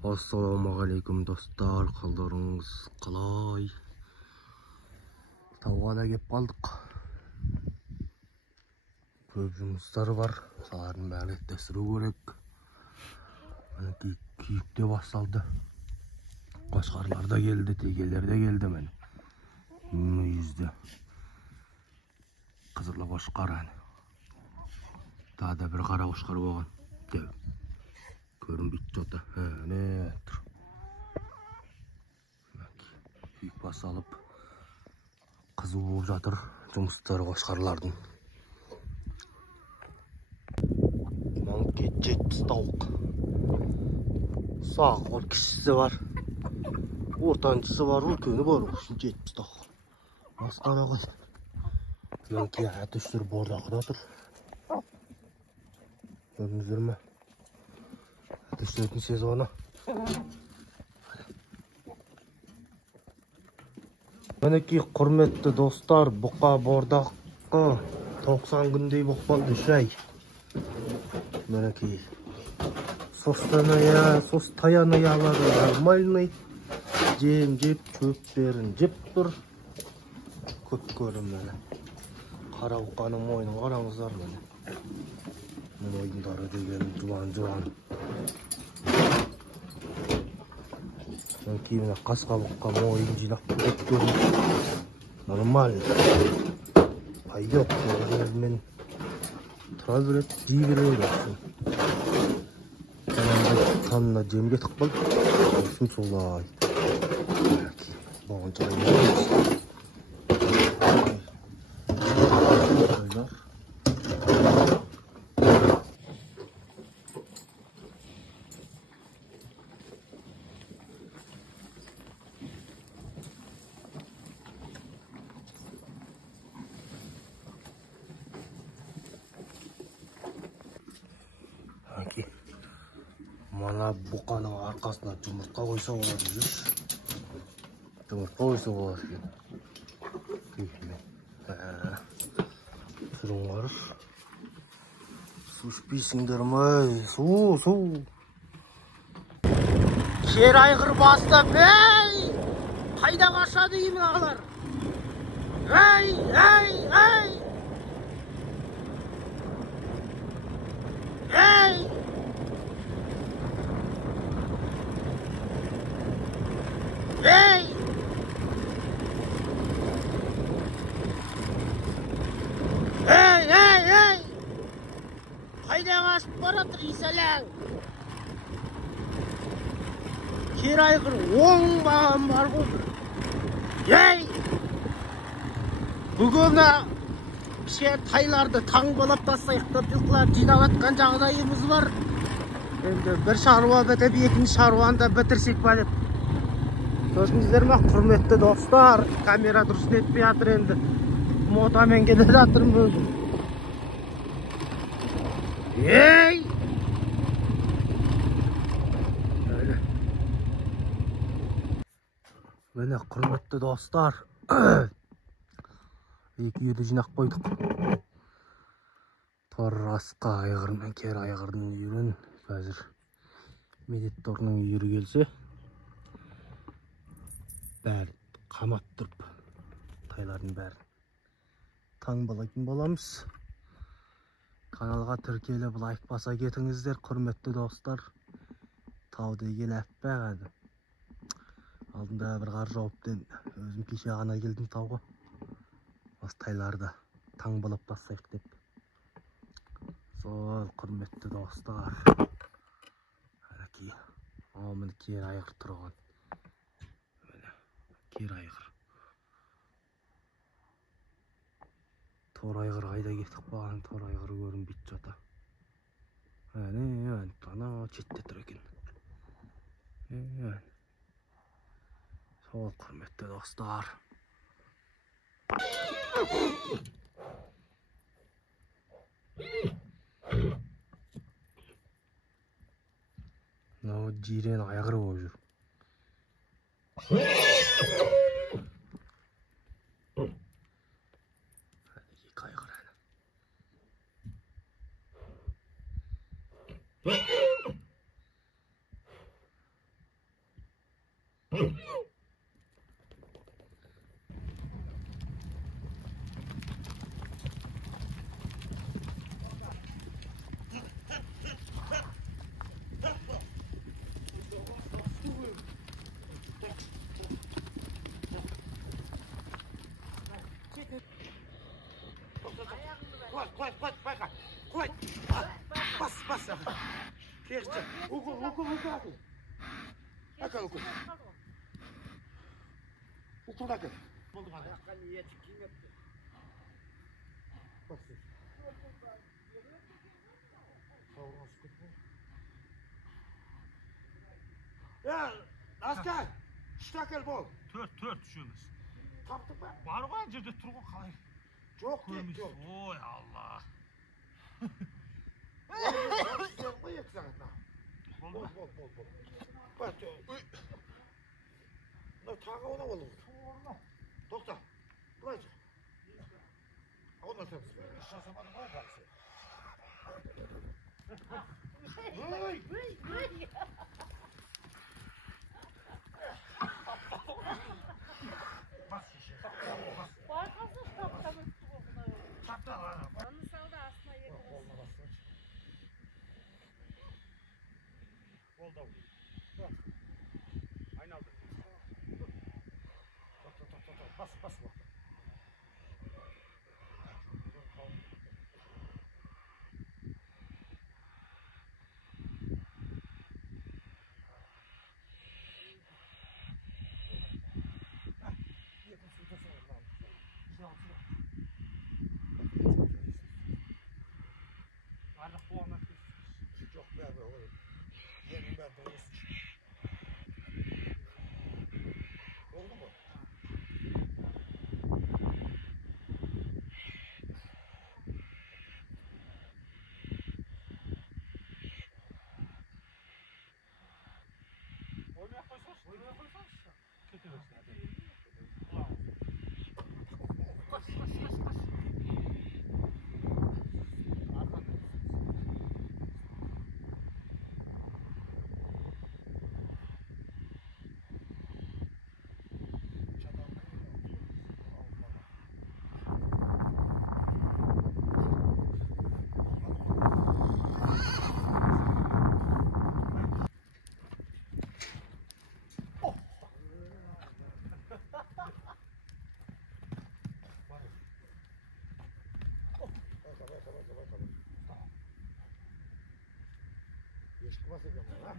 Assalamualaikum dostlar, қалдарыңыз қалай? Тауға да кеп қалдық. Көп жұмыстар бар, солардың бәрін реттестіру керек. Мінекей күйік те басталды. Қошқарлар да келді, текелер де келді міне. Мүйізді. Қызырлы қошқар әне. Тағы да бір қара қошқар болған. Деу. Көрінбейді жоты. Әне тұр. Күйік басталып қызу болып жатыр жұмыстары қошқарлардың. Маңке 70 тауық. Сағы бар, кішісі бар. Ортаншысы бар, үлкені бар. 70 тауық. Басқана ғой. Маңке әті үштір бордақыда тұр. Көрдіңіздер ме? Әті үштірдің сезоны. Мінекей құрметті достар, бұқа бордаққа 90 күндей болып қалды шай. Мінекей состаяны ялары нормальный. Жем жеп, шөптерін жеп тұр. Көп көрім мәне. Қара бұқаның мойнын қараңыздар мәне. Мойындары деген жуан. Кейміне қасқа бұққа мойын жинап көп көрім. Нормально. Пайдет көріммен тұра берет, жей берет. Қанына жемге тықпал. Осын солай. Бұған жайын. Мана бұқаның арқасына жұмыртқа қойса болады жүз. Жұмыртқа қойса болады екен. Тұрыңдар. Су ішпейсіңдер май. Су. Жер айғыр бастап, әй! Қайда қашады деймін ағалар? Әй! Әй! Қайда қашып баратыр исәләң? Кер айғыр оң бағам бар ғой. Ей! Бүгін тайларды таңбалап тастайық деп жылқылар жинап атқан жағдайымыз бар. Енді бір шаруа бітіп, екінші шаруаны да бітірсек па деп. Көрдіңіздер ме, құрметті достар? Камера дұрыс нетпей жатыр енді. Мотамен келе жатырмын өзім. Ей! Міне құрметті достар, екі үйірді жинақ қойдық. Тор асқа айғыр мен кер айғырдың үйірін. Қазір медетторының үйірі келсе, бәрі қамап тұрып, тайлардың бәрін таңбалайтын боламыз. Каналға тіркеліп лайк баса кетіңіздер, құрметті достар. Тау деген әппәғады. Алдында бір қар жауыптен өзім кеше ғана келдім тауға. Осы тайларды таңбалап тастайық деп. Сол құрметті достар. Әреки. Міне кер айғыр тұрған. Кер айғыр. Тор айғыр қайда кетіп қалған, тор айғыр көрінбейді жота. Ана четте тұр екен. Сол құрметті достар. Мынау жирен айғыр болып жүр. Koy. Bas. Kekçe. Oku. Akal oku. Oku da akal. Oldu bana. Bas. Ya, asker. Ştakal bol. Tört düşüyoruz. Taptık mı? Var olan жерде тұрғы қалай? Çok Көрмейсіз. yok. Ой, Алла. Koy et sana. Болды ма? Bol. Bak. Ne tağı ona olur. Doktor. Burası. Ondan sen sıkı. Şaşamadım var baksı. Bas şişe. Bas. Байқасаң таптап өтті ғой құдай. Tapta var. Оны сауда астына екі Olma bastır. Болды ау. Айналды. Bas. Bas. Барлық болғаннан кейін. Çok be oğlum. Yerim ben de olsun. Oldu mu? Ойнай қойсаңшы. Кете берсін. Yaşık basacağım ha.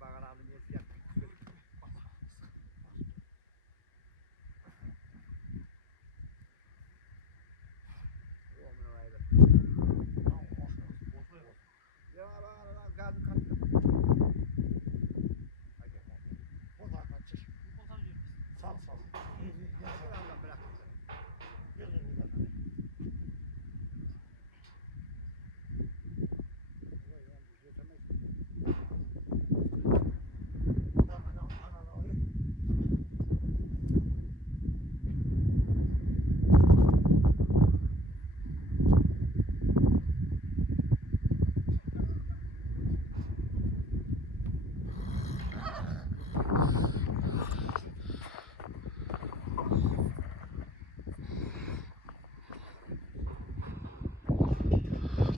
Bağıranın yesi yaptık. Ya gazı kattım. Hadi. O da kaçış. Sal. Yalan bırak.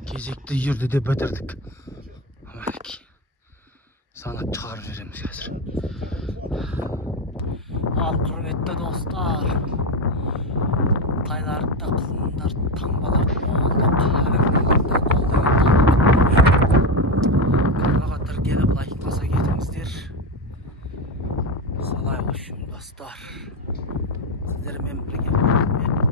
Кезекті жерді де бітірдік. Мінекей. Санап шығарып жібереміз қазір. Ал құрметті достар, тайларды, қызындар, таңбалар болдық. Каналға тіркеліп лайк баса Kalay hoşum dostlar. Sizlerle birlikte